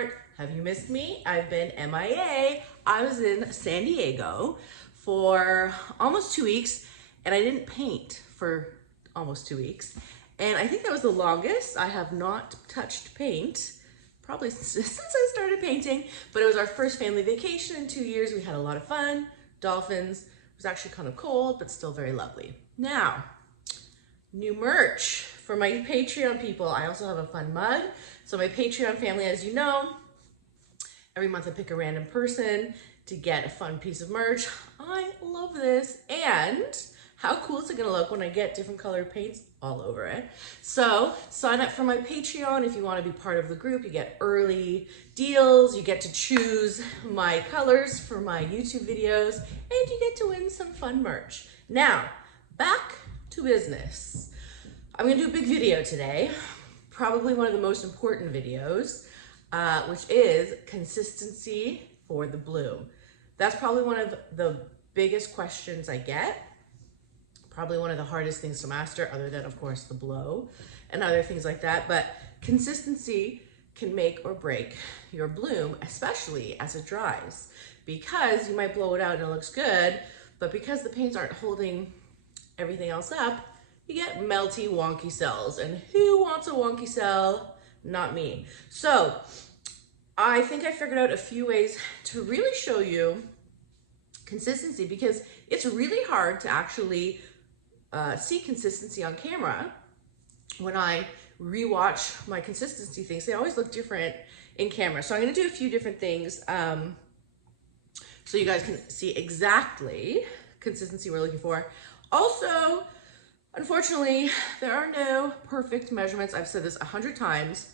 sweetheart. Have you missed me? I've been MIA. I was in San Diego for almost 2 weeks and I didn't paint for almost 2 weeks. And I think that was the longest I have not touched paint, probably since I started painting, but it was our first family vacation in 2 years. We had a lot of fun, dolphins. It was actually kind of cold, but still very lovely. Now, new merch for my Patreon people. I also have a fun mug. So my Patreon family, as you know, every month I pick a random person to get a fun piece of merch. I love this. And how cool is it gonna look when I get different colored paints all over it? So sign up for my Patreon if you wanna be part of the group. You get early deals, you get to choose my colors for my YouTube videos, and you get to win some fun merch. Now, back to business. I'm gonna do a big video today, probably one of the most important videos, which is consistency for the bloom. That's probably one of the biggest questions I get, probably one of the hardest things to master, other than of course the blow and other things like that. But consistency can make or break your bloom, especially as it dries, because you might blow it out and it looks good, but because the paints aren't holding everything else up, you get melty, wonky cells. And who wants a wonky cell? Not me. So I think I figured out a few ways to really show you consistency, because it's really hard to actually see consistency on camera. When I rewatch my consistency things, they always look different in camera. So I'm gonna do a few different things so you guys can see exactly consistency we're looking for. Also, unfortunately, there are no perfect measurements. I've said this 100 times.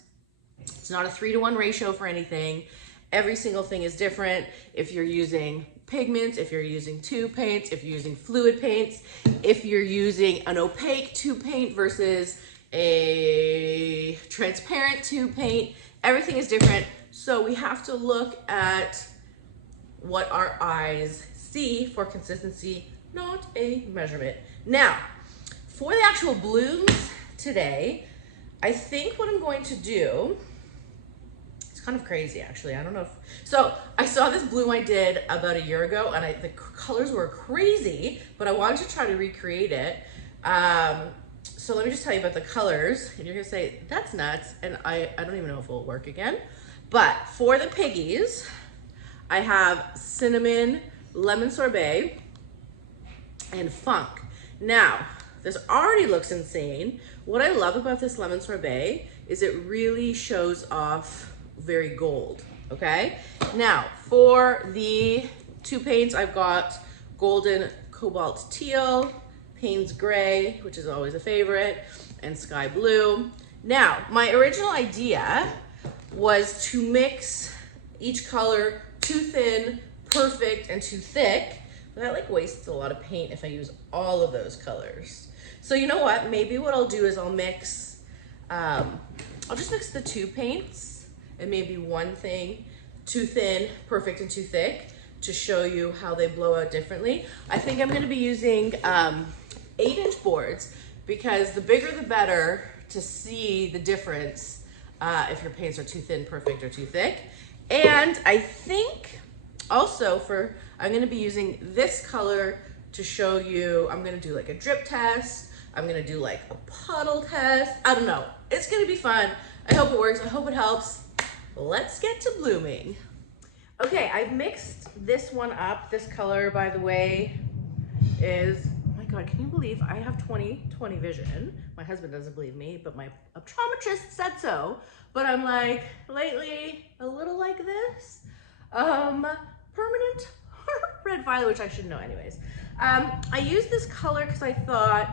It's not a 3-to-1 ratio for anything. Every single thing is different. If you're using pigments, if you're using tube paints, if you're using fluid paints, if you're using an opaque tube paint versus a transparent tube paint, everything is different. So we have to look at what our eyes see for consistency, not a measurement. Now, for the actual blooms today, I think what I'm going to do, it's kind of crazy actually, I don't know if, so I saw this bloom I did about a year ago and the colors were crazy, but I wanted to try to recreate it. So let me just tell you about the colors, and you're gonna say, that's nuts, and I don't even know if it will work again. But for the piggies, I have cinnamon, lemon sorbet, and funk. Now, this already looks insane. What I love about this lemon sorbet is it really shows off very gold, okay? Now, for the two paints, I've got golden cobalt teal, Payne's gray, which is always a favorite, and sky blue. Now, my original idea was to mix each color too thin, perfect, and too thick. But that like wastes a lot of paint if I use all of those colors. So you know what? Maybe what I'll do is I'll mix, I'll just mix the two paints and maybe one thing too thin, perfect, and too thick to show you how they blow out differently. I think I'm gonna be using 8-inch boards, because the bigger the better to see the difference if your paints are too thin, perfect, or too thick. And I think also I'm gonna be using this color to show you, I'm gonna do like a drip test, I'm gonna do like a puddle test, I don't know. It's gonna be fun. I hope it works, I hope it helps. Let's get to blooming. Okay, I've mixed this one up. This color, by the way, is, oh my God, can you believe I have 20/20 vision? My husband doesn't believe me, but my optometrist said so. But I'm like, lately, a little like this. Permanent red violet, which I should know anyways. I used this color because I thought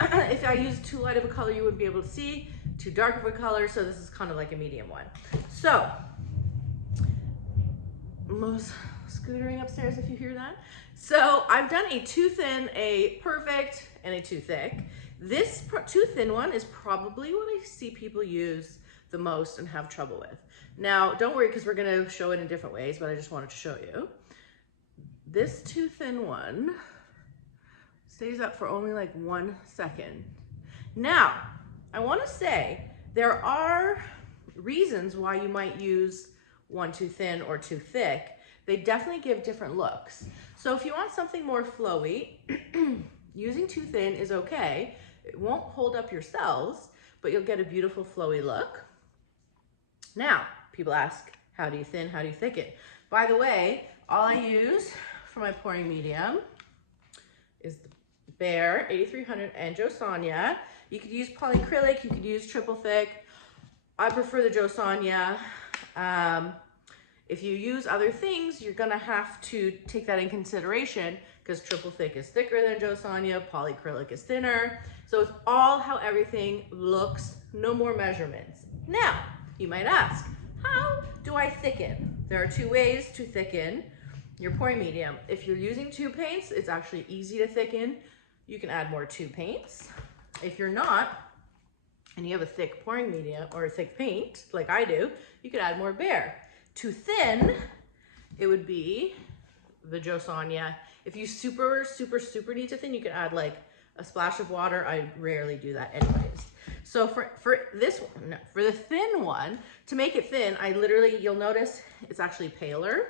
if I used too light of a color, you wouldn't be able to see, too dark of a color, so this is kind of like a medium one. So, Mo's scootering upstairs if you hear that. So I've done a too thin, a perfect, and a too thick. This too thin one is probably what I see people use the most and have trouble with. Now, don't worry, because we're gonna show it in different ways, but I just wanted to show you. This too thin one stays up for only like 1 second. Now, I wanna say there are reasons why you might use one too thin or too thick, they definitely give different looks. So if you want something more flowy, using too thin is okay. It won't hold up your cells, but you'll get a beautiful flowy look. Now, people ask, how do you thin, how do you thicken? By the way, all I use for my pouring medium is the Behr 8300 and josonja. You could use polyacrylic, you could use triple thick. I prefer the josonja. If you use other things, you're gonna have to take that in consideration because triple thick is thicker than josonja, polyacrylic is thinner. So it's all how everything looks, no more measurements. Now, you might ask, how do I thicken? There are two ways to thicken your pouring medium. If you're using tube paints, it's actually easy to thicken. You can add more tube paints. If you're not, and you have a thick pouring medium or a thick paint, like I do, you could add more behr. To thin, it would be the josonja. If you super need to thin, you can add like a splash of water. I rarely do that anyways. So for this one, no, for the thin one, to make it thin, I literally, you'll notice it's actually paler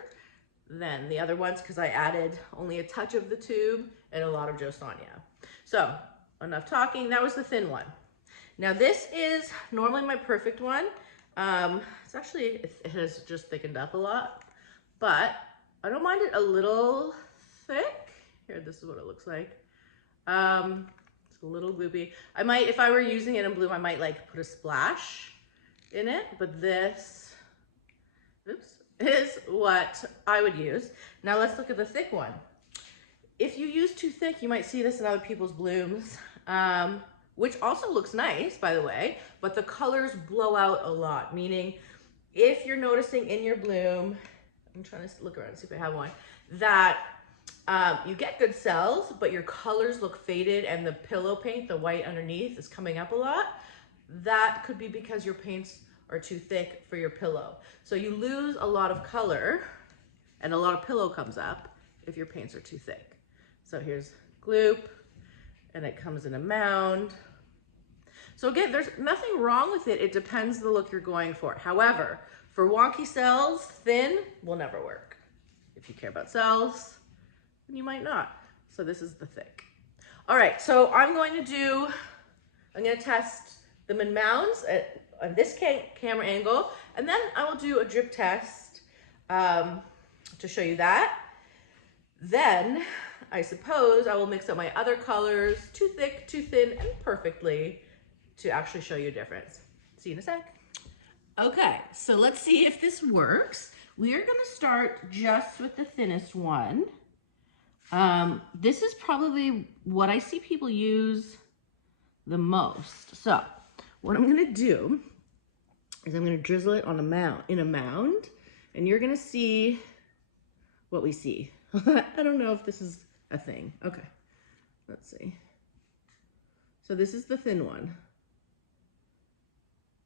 than the other ones because I added only a touch of the tube and a lot of josonja. So enough talking, that was the thin one. Now this is normally my perfect one. It's actually, it has just thickened up a lot, but I don't mind it a little thick. Here, this is what it looks like. It's a little gloopy. I might, if I were using it in bloom, I might like put a splash in it, but this, oops, is what I would use. Now let's look at the thick one. If you use too thick, you might see this in other people's blooms, which also looks nice, by the way, but the colors blow out a lot, meaning if you're noticing in your bloom, I'm trying to look around and see if I have one, that you get good cells, but your colors look faded and the pillow paint, the white underneath, is coming up a lot. That could be because your paints are too thick for your pillow. So you lose a lot of color and a lot of pillow comes up if your paints are too thick. So here's gloop, and it comes in a mound. So again, there's nothing wrong with it. It depends the look you're going for. However, for wonky cells, thin will never work. If you care about cells, then you might not. So this is the thick. All right, so I'm going to test them in mounds on this camera angle, and then I will do a drip test to show you that. Then I suppose I will mix up my other colors, too thick, too thin, and perfectly, to actually show you a difference. See you in a sec. Okay, so let's see if this works. We are gonna start just with the thinnest one. This is probably what I see people use the most. So what I'm gonna do is I'm gonna drizzle it on in a mound, and you're gonna see what we see. I don't know if this is a thing. Okay, let's see. So this is the thin one.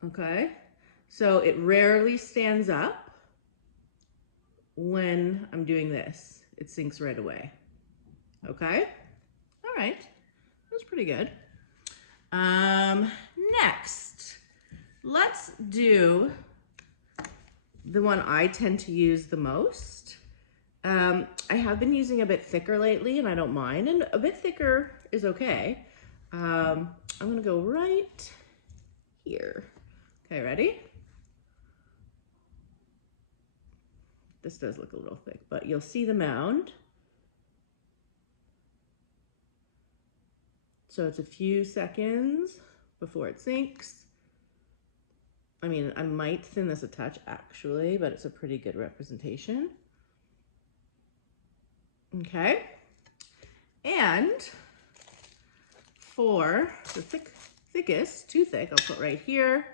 Okay, so it rarely stands up when I'm doing this. It sinks right away. Okay, all right, that was pretty good. Next, let's do the one I tend to use the most. I have been using a bit thicker lately, and I don't mind, and a bit thicker is okay. I'm gonna go right here. Okay, ready? This does look a little thick, but you'll see the mound. So it's a few seconds before it sinks. I mean, I might thin this a touch actually, but it's a pretty good representation. Okay, and for the thickest, too thick, I'll put right here.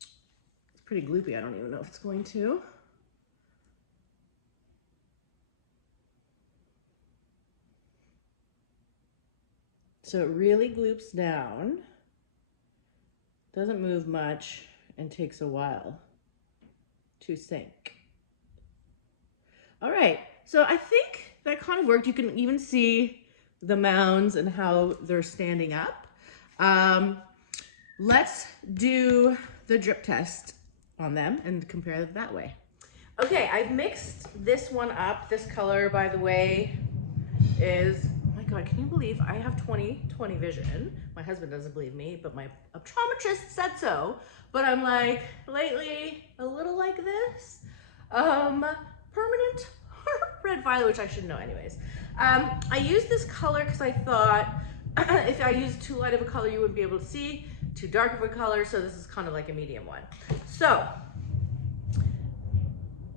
It's pretty gloopy, I don't even know if it's going to. So it really gloops down, doesn't move much, and takes a while to sink. All right, so I think that kind of worked. You can even see the mounds and how they're standing up. Let's do the drip test on them and compare them that way. Okay, I've mixed this one up. This color, by the way, is, oh my God, can you believe I have 20/20 vision? My husband doesn't believe me, but my optometrist said so. But I'm like, lately, a little like this. Permanent red violet, which I should know anyways. I used this color because I thought if I used too light of a color, you wouldn't be able to see, too dark of a color, so this is kind of like a medium one. So,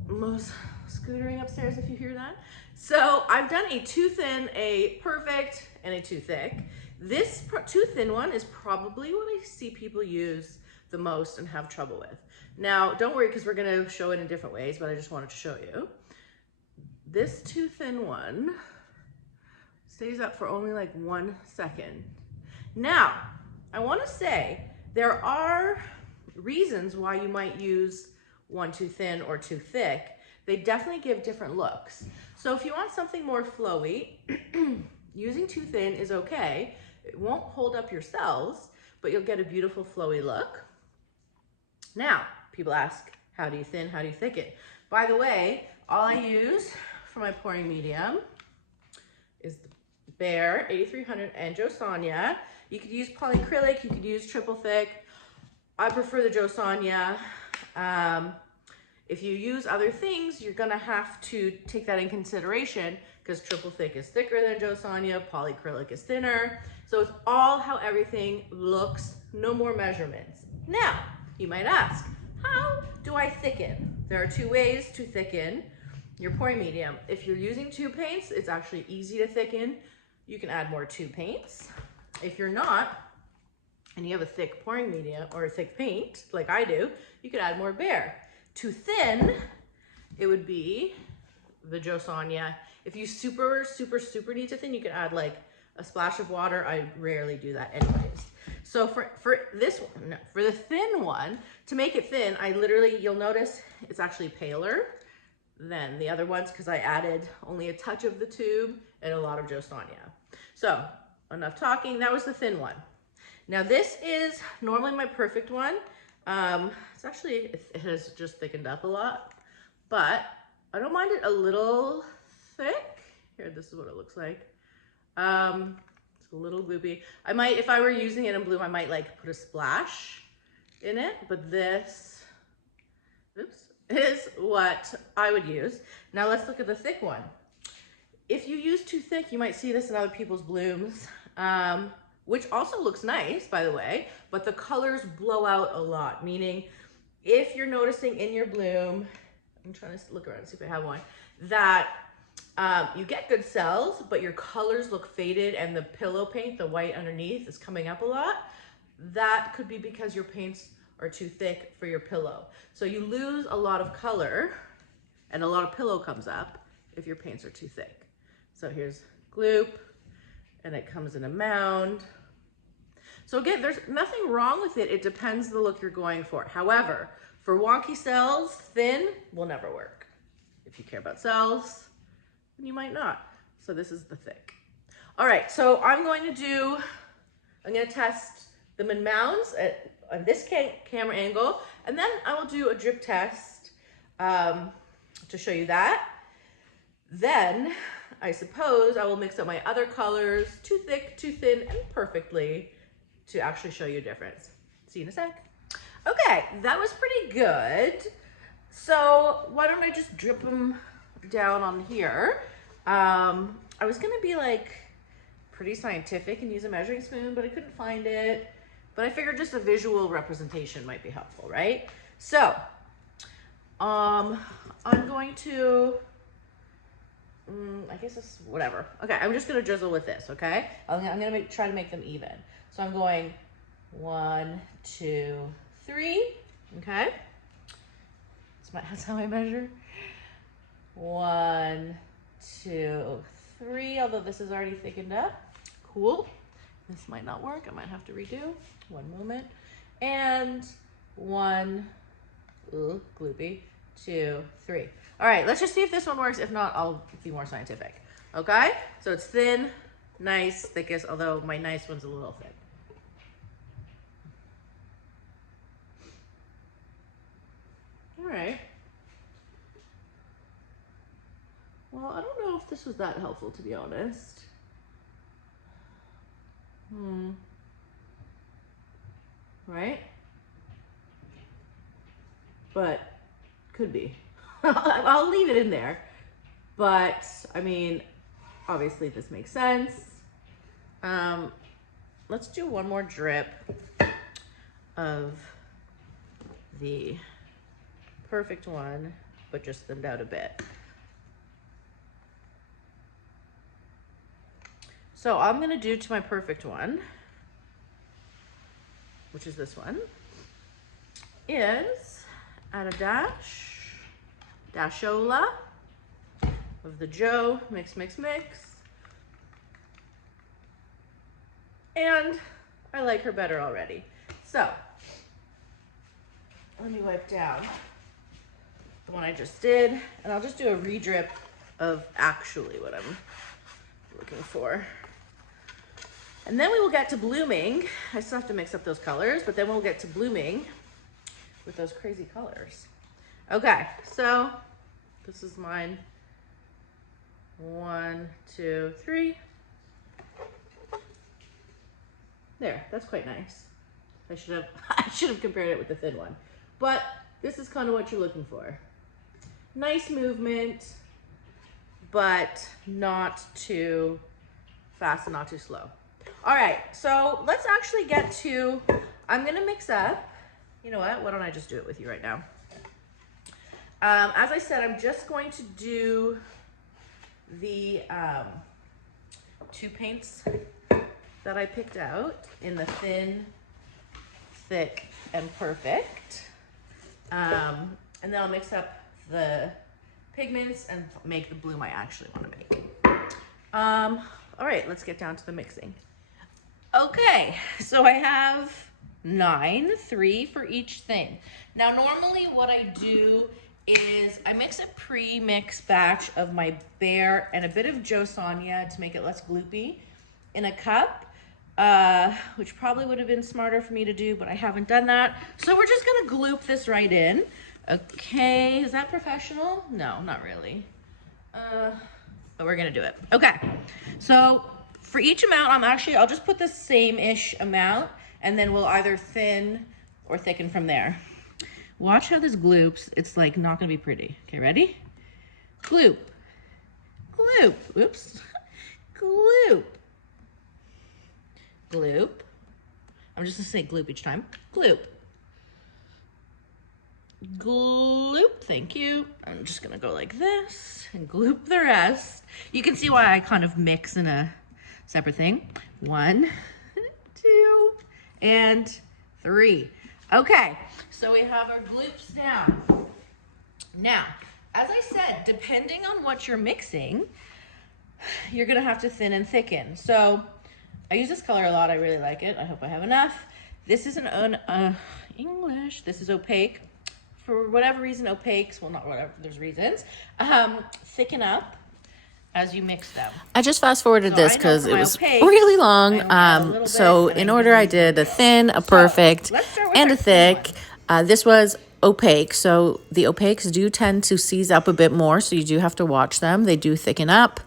Mo's scootering upstairs if you hear that. So I've done a too thin, a perfect, and a too thick. This too thin one is probably what I see people use the most and have trouble with. Now, don't worry, because we're gonna show it in different ways, but I just wanted to show you. This too thin one stays up for only like 1 second. Now, I wanna say there are reasons why you might use one too thin or too thick. They definitely give different looks. So if you want something more flowy, using too thin is okay. It won't hold up your cells, but you'll get a beautiful flowy look. Now, people ask, how do you thin, how do you thicken? By the way, all I use for my pouring medium is the Behr 8300 and josonja. You could use polyacrylic, you could use triple thick. I prefer the josonja. If you use other things, you're gonna have to take that in consideration because triple thick is thicker than josonja, polyacrylic is thinner. So it's all how everything looks, no more measurements. Now, you might ask, how do I thicken? There are 2 ways to thicken your pouring medium. If you're using 2 paints, it's actually easy to thicken. You can add more 2 paints. If you're not, and you have a thick pouring medium or a thick paint, like I do, you could add more behr. Too thin, it would be the josonja. If you super need to thin, you could add like a splash of water. I rarely do that anyways. So for this one, no, for the thin one, to make it thin, I literally, you'll notice it's actually paler than the other ones because I added only a touch of the tube and a lot of josonja. So enough talking, that was the thin one. Now this is normally my perfect one. It's actually, it has just thickened up a lot, but I don't mind it a little thick. Here, this is what it looks like. It's a little gloopy. I might, if I were using it in bloom, I might like put a splash in it, but this, oops, is what I would use. Now let's look at the thick one. If you use too thick, you might see this in other people's blooms. Which also looks nice, by the way, but the colors blow out a lot, meaning if you're noticing in your bloom, I'm trying to look around and see if I have one, that you get good cells, but your colors look faded and the pillow paint, the white underneath, is coming up a lot. That could be because your paints are too thick for your pillow. So you lose a lot of color and a lot of pillow comes up if your paints are too thick. So here's gloop. And it comes in a mound. So again, there's nothing wrong with it. It depends the look you're going for. However, for wonky cells, thin will never work. If you care about cells, then you might not. So this is the thick. All right, so I'm going to test them in mounds on this camera angle, and then I will do a drip test to show you that. Then, I suppose I will mix up my other colors, too thick, too thin, and perfectly to actually show you a difference. See you in a sec. Okay, that was pretty good. So why don't I just drip them down on here? I was gonna be like pretty scientific and use a measuring spoon, but I couldn't find it. But I figured just a visual representation might be helpful, right? So, I'm going to, I guess it's whatever. Okay, I'm just gonna drizzle with this, okay? I'm gonna try to make them even. So I'm going 1, 2, 3, okay? That's how I measure. 1, 2, 3, although this is already thickened up. Cool. This might not work, I might have to redo. One moment. And 1, ooh, gloopy, 2, 3. All right, let's just see if this one works. If not, I'll be more scientific. Okay? So it's thin, nice, thickest, although my nice one's a little thick. right. Well, I don't know if this was that helpful, to be honest. Right? But could be. I'll leave it in there. But I mean, obviously this makes sense. Let's do one more drip of the perfect one, but just thinned out a bit. So I'm gonna do to my perfect one, which is this one, is add a dashola of the Joe, mix, mix, mix. And I like her better already. So let me wipe down the one I just did, and I'll just do a re-drip of actually what I'm looking for. And then we will get to blooming. I still have to mix up those colors, but then we'll get to blooming with those crazy colors. Okay, so this is mine. 1, 2, 3. There, that's quite nice. I should have compared it with the thin one. But this is kind of what you're looking for. Nice movement, but not too fast and not too slow. All right, so let's actually get to, I'm gonna mix up, you know what, why don't I just do it with you right now? As I said, I'm just going to do the 2 paints that I picked out in the thin, thick, and perfect. And then I'll mix up the pigments and make the bloom I actually want to make. All right, let's get down to the mixing. Okay, so I have 9, 3 for each thing. Now, normally what I do is I mix a pre-mix batch of my behr and a bit of josonja to make it less gloopy in a cup, which probably would have been smarter for me to do, but I haven't done that. So we're just gonna gloop this right in. Okay, is that professional? No, not really. But we're gonna do it. Okay, so for each amount, I'll just put the same-ish amount, and then we'll either thin or thicken from there. Watch how this gloops. It's like not gonna be pretty. Okay, ready? Gloop, gloop, oops, gloop, gloop. I'm just gonna say gloop each time. Gloop, gloop, thank you. I'm just gonna go like this and gloop the rest. You can see why I kind of mix in a separate thing. 1, 2, and 3. Okay, so we have our gloops down. Now, as I said, depending on what you're mixing, you're gonna have to thin and thicken. So I use this color a lot, I really like it. I hope I have enough. This is English, this is opaque. For whatever reason, opaques, well not whatever, there's reasons, thicken up as you mix them. I just fast forwarded this because it was really long. So in order, I did a thin, a perfect, and a thick. This was opaque. So the opaques do tend to seize up a bit more. So you do have to watch them. They do thicken up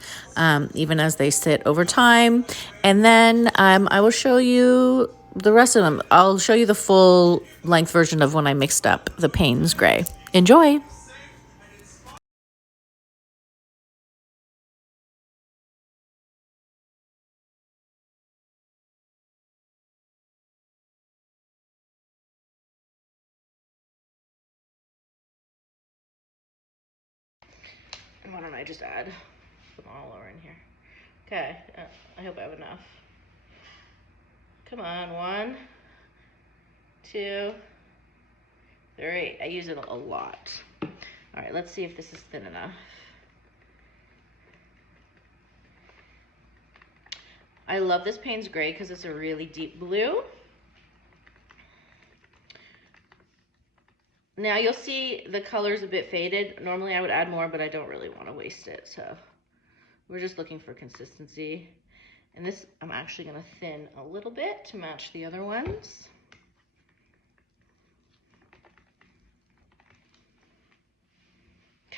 even as they sit over time. And then I will show you the rest of them. I'll show you the full length version of when I mixed up the Payne's Gray. Enjoy. Why don't I just add them all over in here? Okay, I hope I have enough. Come on, 1, 2, 3. I use it a lot. All right, let's see if this is thin enough. I love this Payne's Gray because it's a really deep blue. Now you'll see the color's a bit faded. Normally I would add more, but I don't really want to waste it. So we're just looking for consistency. And this, I'm actually going to thin a little bit to match the other ones.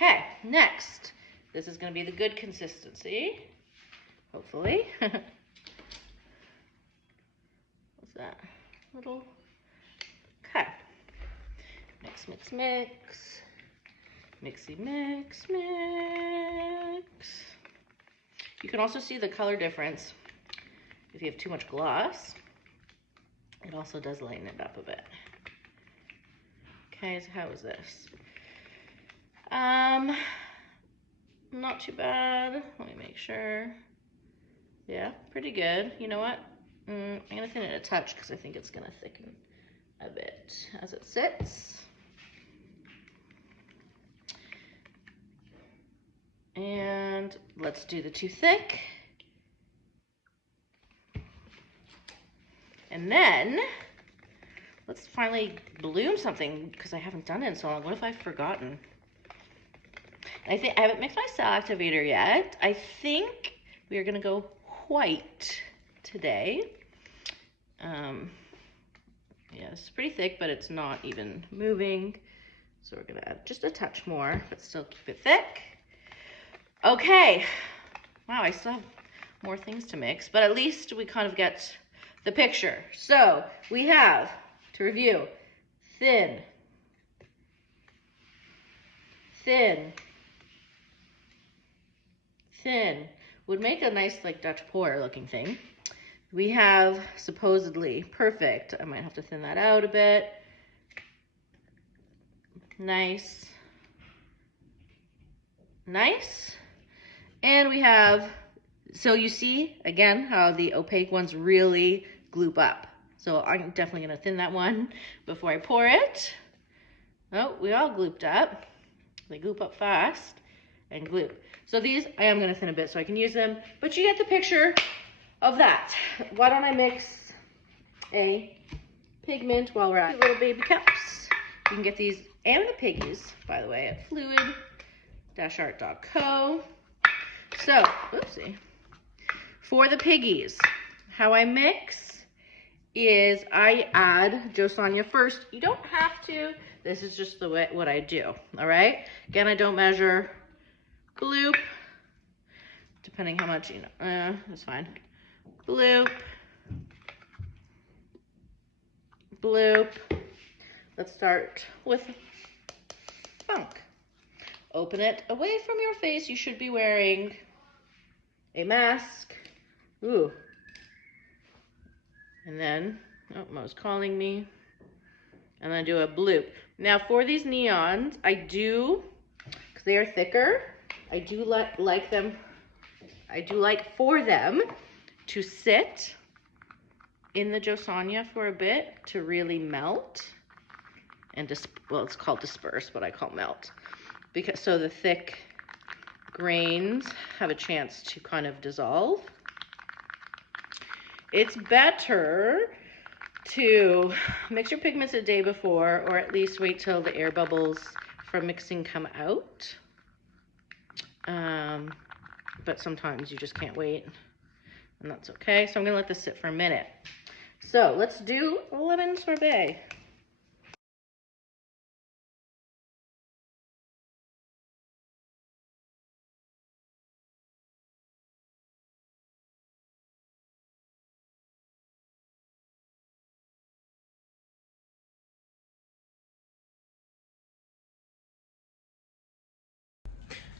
Okay, next. This is gonna be the good consistency, hopefully. What's that? Little, okay. Mix, mix, mix. Mixy, mix, mix. You can also see the color difference if you have too much gloss. It also does lighten it up a bit. Okay, so how is this? Not too bad. Let me make sure. Yeah, pretty good. You know what? I'm gonna thin it a touch because I think it's gonna thicken a bit as it sits. And let's do the too thick. And then let's finally bloom something because I haven't done it in so long. What if I've forgotten? I think I haven't mixed my cell activator yet. I think we are gonna go white today. Yeah, it's pretty thick, but it's not even moving. So we're gonna add just a touch more, but still keep it thick. Okay. Wow, I still have more things to mix, but at least we kind of get the picture. So we have, to review, thin, thin, thin. Would make a nice like Dutch pour looking thing. We have supposedly perfect. I might have to thin that out a bit. Nice. Nice. And we have, so you see again how the opaque ones really gloop up. So I'm definitely gonna thin that one before I pour it. Oh, we all glooped up. They gloop up fast and gloop. So these I am gonna thin a bit so I can use them, but you get the picture of that. Why don't I mix a pigment while we're at little baby cups. You can get these and the piggies, by the way, at fluid-art.co. So, oopsie. For the piggies, how I mix is I add josonja first. You don't have to. This is just the way what I do. All right. Again, I don't measure. Bloop. Depending how much, you know, that's fine. Bloop. Bloop. Let's start with funk. Open it away from your face. You should be wearing a mask. Ooh. And then, oh, Mo's calling me. And then do a bloop. Now for these neons, I do, because they are thicker, I do like them, I do like for them to sit in the josonja for a bit to really melt. And well, it's called disperse, but I call melt. Because so the thick grains have a chance to kind of dissolve. It's better to mix your pigments a day before, or at least wait till the air bubbles from mixing come out. But sometimes you just can't wait, and that's okay. So I'm gonna let this sit for a minute. So let's do lemon sorbet.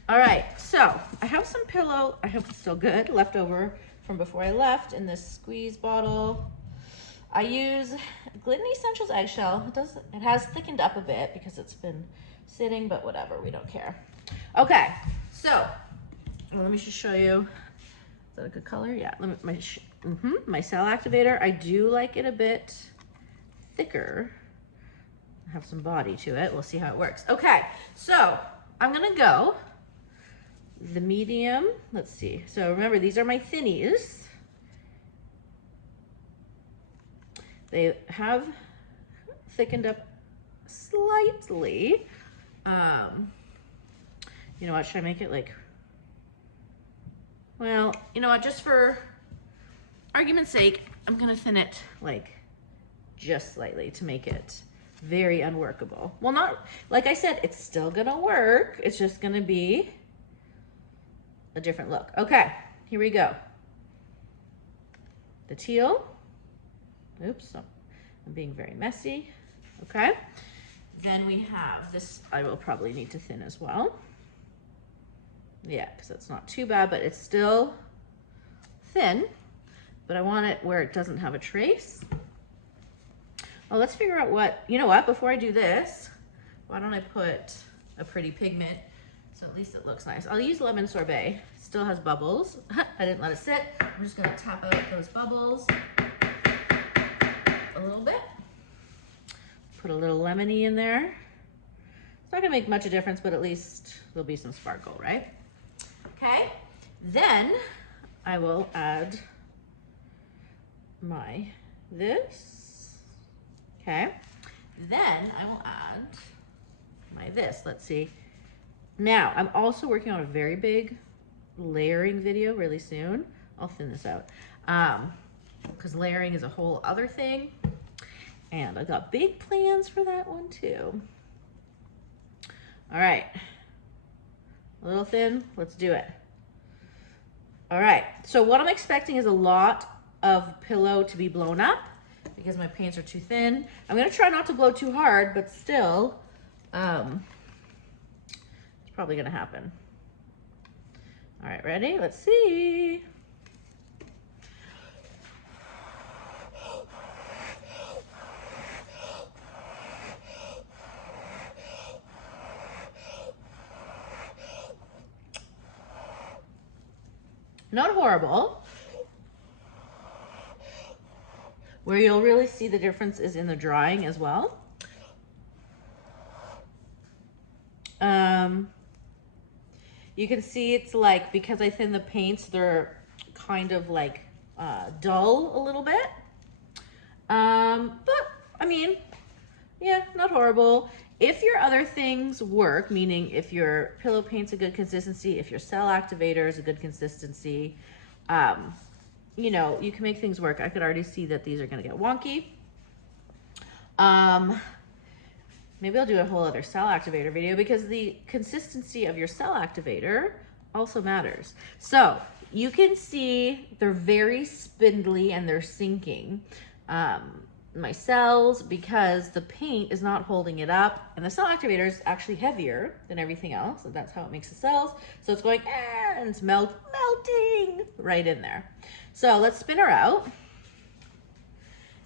All right, so I have some pillow, I hope it's still good, left over from before I left in this squeeze bottle. I use Glidden Essentials Eggshell. It has thickened up a bit because it's been sitting, but whatever, we don't care. Okay, so let me just show you. Is that a good color? Yeah, my cell activator, I do like it a bit thicker. Have some body to it. We'll see how it works. Okay, so I'm gonna go the medium. Let's see. So remember, these are my thinnies. They have thickened up slightly. You know what? Should I make it like? Well, you know what? Just for argument's sake, I'm gonna thin it like just slightly to make it very unworkable. Well, not, like I said, it's still gonna work. It's just gonna be a different look. Okay, here we go. The teal. Oops, I'm being very messy. Okay. Then we have this, I will probably need to thin as well. Yeah, because it's not too bad, but it's still thin. But I want it where it doesn't have a trace. Oh, let's figure out what, you know what, before I do this, why don't I put a pretty pigment so at least it looks nice. I'll use lemon sorbet. It still has bubbles. I didn't let it sit. I'm just gonna tap out those bubbles a little bit. Put a little lemony in there. It's not gonna make much of a difference, but at least there'll be some sparkle, right? Okay, then I will add this. Okay, then I will add this. Let's see. Now, I'm also working on a very big layering video really soon. I'll thin this out. Because layering is a whole other thing. And I've got big plans for that one too. All right. A little thin, let's do it. All right, so what I'm expecting is a lot of pillow to be blown up because my paints are too thin. I'm gonna try not to blow too hard, but still, it's probably gonna happen. All right, ready? Let's see. Not horrible. Where you'll really see the difference is in the drying as well. You can see it's like, because I thin the paints, they're kind of like dull a little bit. But I mean, yeah, not horrible. If your other things work, meaning if your pillow paint's a good consistency, if your cell activator is a good consistency, you know, you can make things work. I could already see that these are gonna get wonky. Maybe I'll do a whole other cell activator video because the consistency of your cell activator also matters. So you can see they're very spindly and they're sinking. My cells, because the paint is not holding it up, and the cell activator is actually heavier than everything else, and that's how it makes the cells. So it's going, and it's melting right in there. So let's spin her out.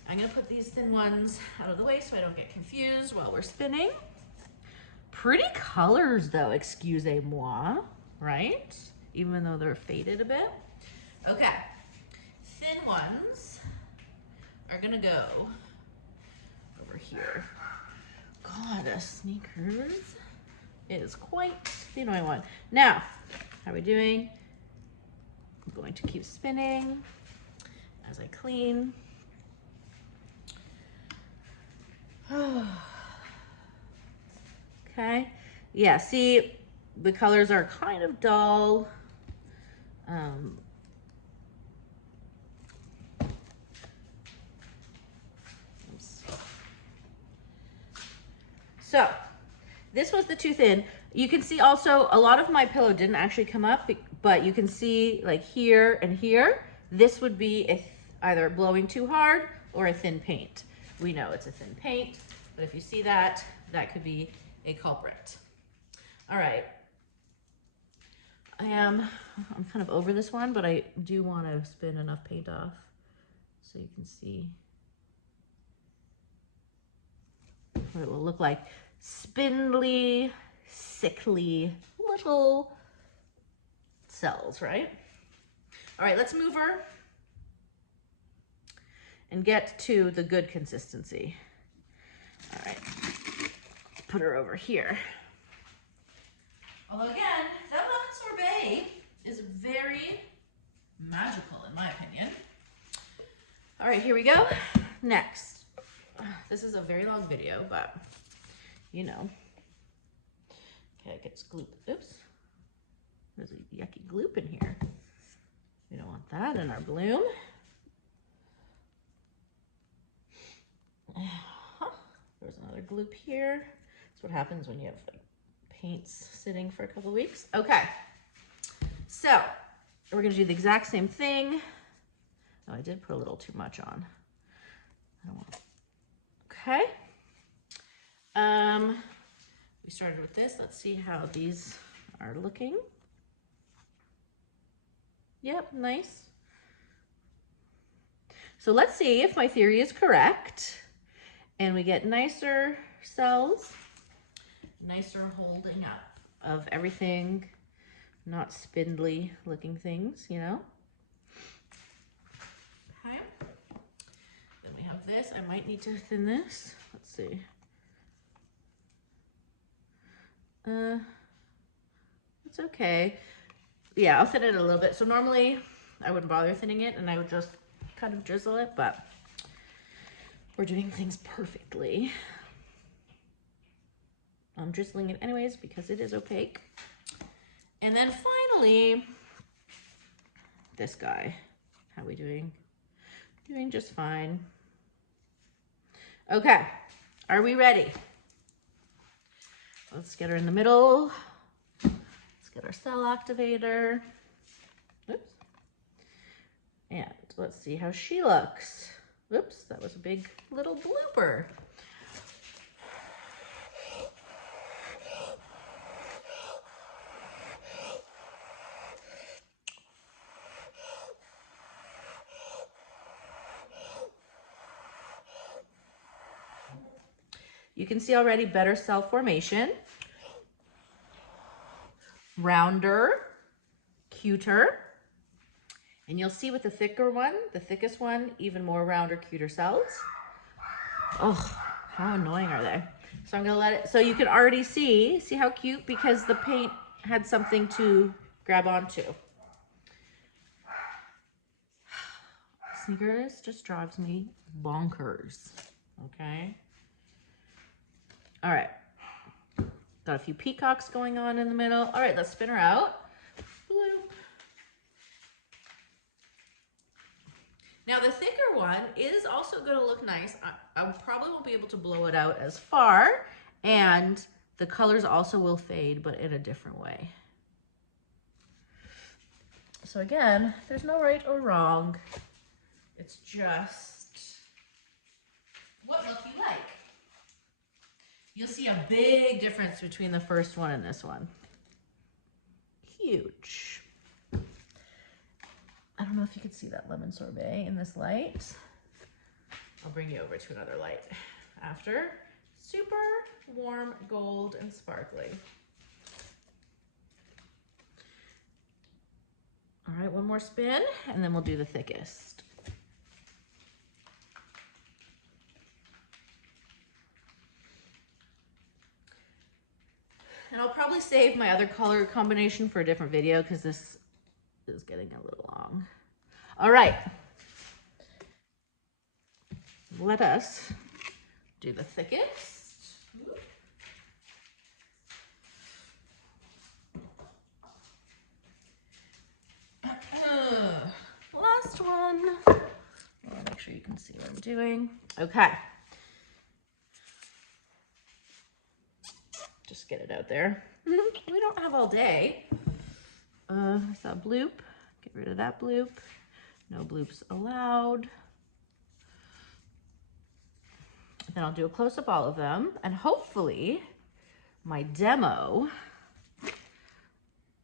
I'm gonna put these thin ones out of the way so I don't get confused while we're spinning. Pretty colors though, excusez-moi, right? Even though they're faded a bit. Okay, thin ones are gonna go over here. God, sneakers is quite the annoying one. Now, how are we doing? I'm going to keep spinning as I clean. Okay, yeah, see, the colors are kind of dull. So this was the too thin. You can see also a lot of my pillow didn't actually come up, but you can see like here and here, this would be either blowing too hard or a thin paint. We know it's a thin paint, but if you see that, that could be a culprit. All right. I'm kind of over this one, but I do want to spin enough paint off so you can see what it will look like. Spindly, sickly little cells, right? All right, let's move her and get to the good consistency. All right, let's put her over here. Although again, that lemon sorbet is very magical in my opinion. All right, here we go. Next. This is a very long video, but you know. Okay, it gets gloop. Oops. There's a yucky gloop in here. We don't want that in our bloom. There's another Another gloop here. That's what happens when you have like paints sitting for a couple of weeks. Okay, so we're gonna do the exact same thing. Oh, I did put a little too much on. I don't want. Okay. We started with this. Let's see how these are looking. Yep, nice. So let's see if my theory is correct and we get nicer cells, nicer holding up of everything, not spindly looking things, you know? Okay. Then we have this. I might need to thin this. Let's see. It's okay. Yeah, I'll thin it a little bit. So normally I wouldn't bother thinning it and I would just kind of drizzle it, but we're doing things perfectly. I'm drizzling it anyways because it is opaque. And then finally, this guy. How are we doing? Doing just fine. Okay, are we ready? Let's get her in the middle. Let's get our cell activator. Oops. And let's see how she looks. Oops, that was a big little blooper. You can see already better cell formation. Rounder, cuter. And you'll see with the thicker one, the thickest one, even more rounder, cuter cells. Oh, how annoying are they? So I'm gonna let it, so you can already see how cute, because the paint had something to grab onto. Sneakers just drives me bonkers, okay? All right, got a few peacocks going on in the middle. All right, let's spin her out. Bloop. Now the thicker one is also gonna look nice. I probably won't be able to blow it out as far, and the colors also will fade, but in a different way. So again, there's no right or wrong. It's just what look you like. You'll see a big difference between the first one and this one. Huge. I don't know if you can see that lemon sorbet in this light. I'll bring you over to another light after. Super warm gold and sparkly. All right, one more spin and then we'll do the thickest. And I'll probably save my other color combination for a different video because this is getting a little long. All right. Let us do the thickest. Last one. I'll make sure you can see what I'm doing. Okay. Just get it out there. We don't have all day. I saw bloop. Get rid of that bloop. No bloops allowed. Then I'll do a close-up all of them, and hopefully my demo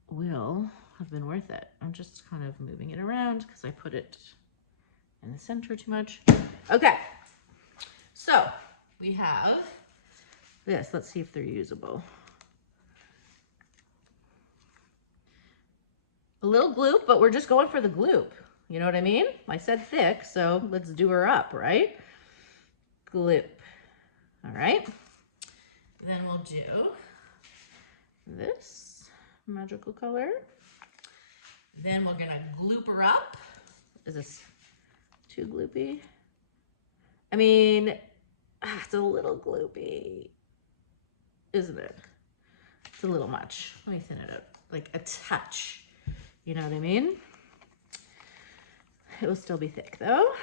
will have been worth it. I'm just kind of moving it around because I put it in the center too much. Okay, so we have this. Let's see if they're usable. A little gloop, but we're just going for the gloop. You know what I mean? I said thick, so let's do her up, right? Gloop. All right. Then we'll do this magical color. Then we're gonna gloop her up. Is this too gloopy? I mean, it's a little gloopy, isn't it? It's a little much. Let me thin it up, like a touch. You know what I mean? It will still be thick though.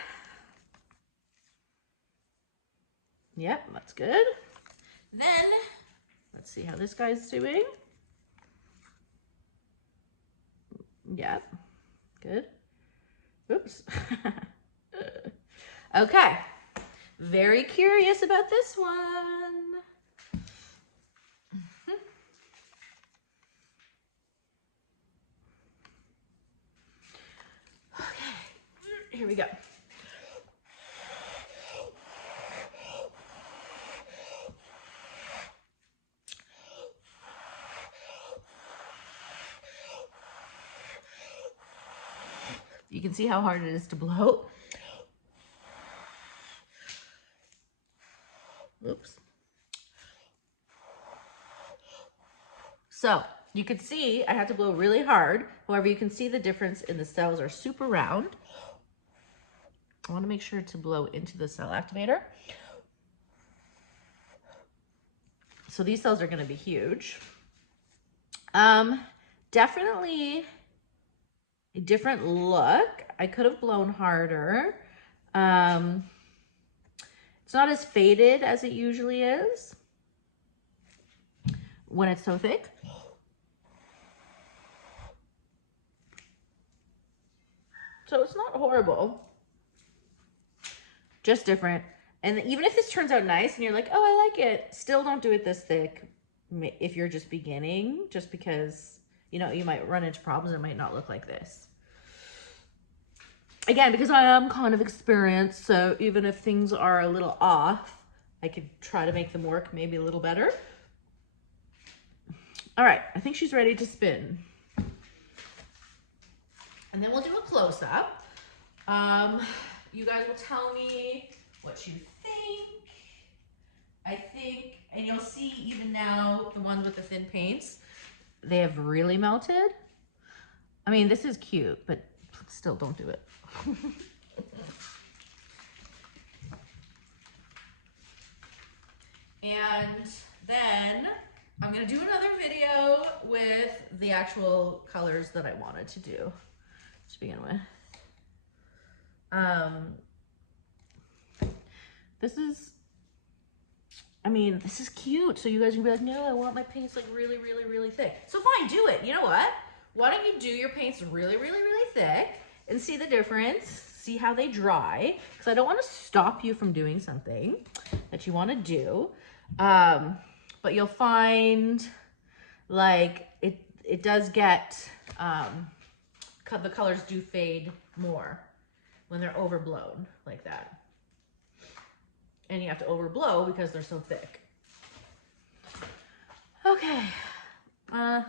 Yep, that's good. Then, let's see how this guy's doing. Yep, good. Oops. Okay, very curious about this one. Okay, here we go. You can see how hard it is to blow. Oops. So you can see I had to blow really hard. However, you can see the difference in the cells are super round. I want to make sure to blow into the cell activator. So these cells are going to be huge. Definitely a different look. I could have blown harder. It's not as faded as it usually is when it's so thick. So it's not horrible, just different. And even if this turns out nice and you're like, oh, I like it, still don't do it this thick if you're just beginning, just because, you know, you might run into problems. It might not look like this. Again, because I am kind of experienced, so even if things are a little off, I could try to make them work maybe a little better. All right, I think she's ready to spin. And then we'll do a close-up. You guys will tell me what you think. I think, and you'll see even now, the ones with the thin paints, they have really melted. I mean, this is cute, but still don't do it. And then I'm gonna do another video with the actual colors that I wanted to do to begin with. This is cute. So you guys can be like, no, I want my paints like really, really, really thick. So fine, do it. You know what? Why don't you do your paints really, really, really thick and see the difference, see how they dry, because I don't want to stop you from doing something that you want to do. But you'll find like it does get, the colors do fade more when they're overblown like that. And you have to overblow because they're so thick. Okay. I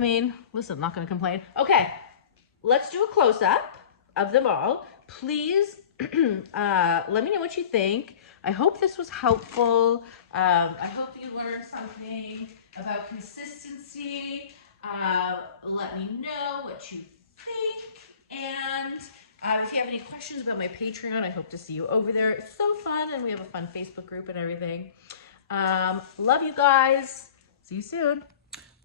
mean, listen, I'm not gonna complain. Okay, let's do a close-up of them all. Please let me know what you think. I hope this was helpful. I hope you learned something about consistency. Let me know what you think. And if you have any questions about my Patreon, I hope to see you over there. It's so fun, and we have a fun Facebook group and everything. Love you guys. See you soon.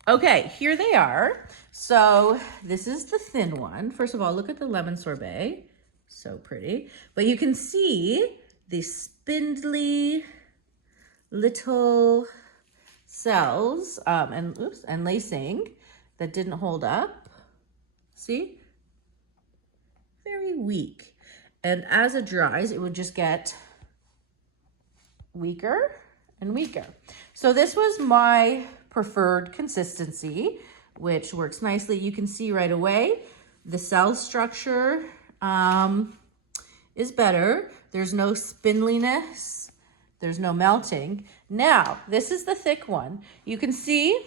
Okay, here they are. So this is the thin one. First of all, look at the lemon sorbet. So pretty. But you can see the spindly little cells and lacing that didn't hold up. See? Very weak. And as it dries, it would just get weaker and weaker. So this was my preferred consistency, which works nicely. You can see right away the cell structure is better. There's no spindliness. There's no melting. Now, this is the thick one. You can see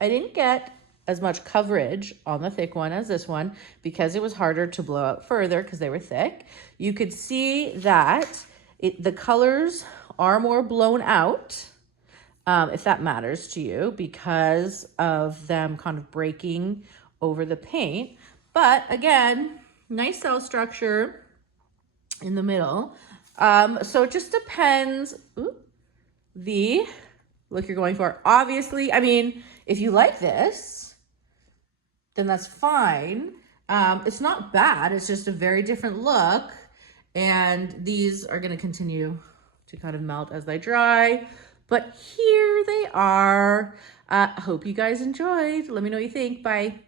I didn't get as much coverage on the thick one as this one because it was harder to blow out further because they were thick. You could see that the colors are more blown out, if that matters to you, because of them kind of breaking over the paint. But again, nice cell structure in the middle. So it just depends the look you're going for. Obviously, I mean, if you like this, then that's fine. It's not bad. It's just a very different look. And these are going to continue to kind of melt as they dry. But here they are. Hope you guys enjoyed. Let me know what you think. Bye.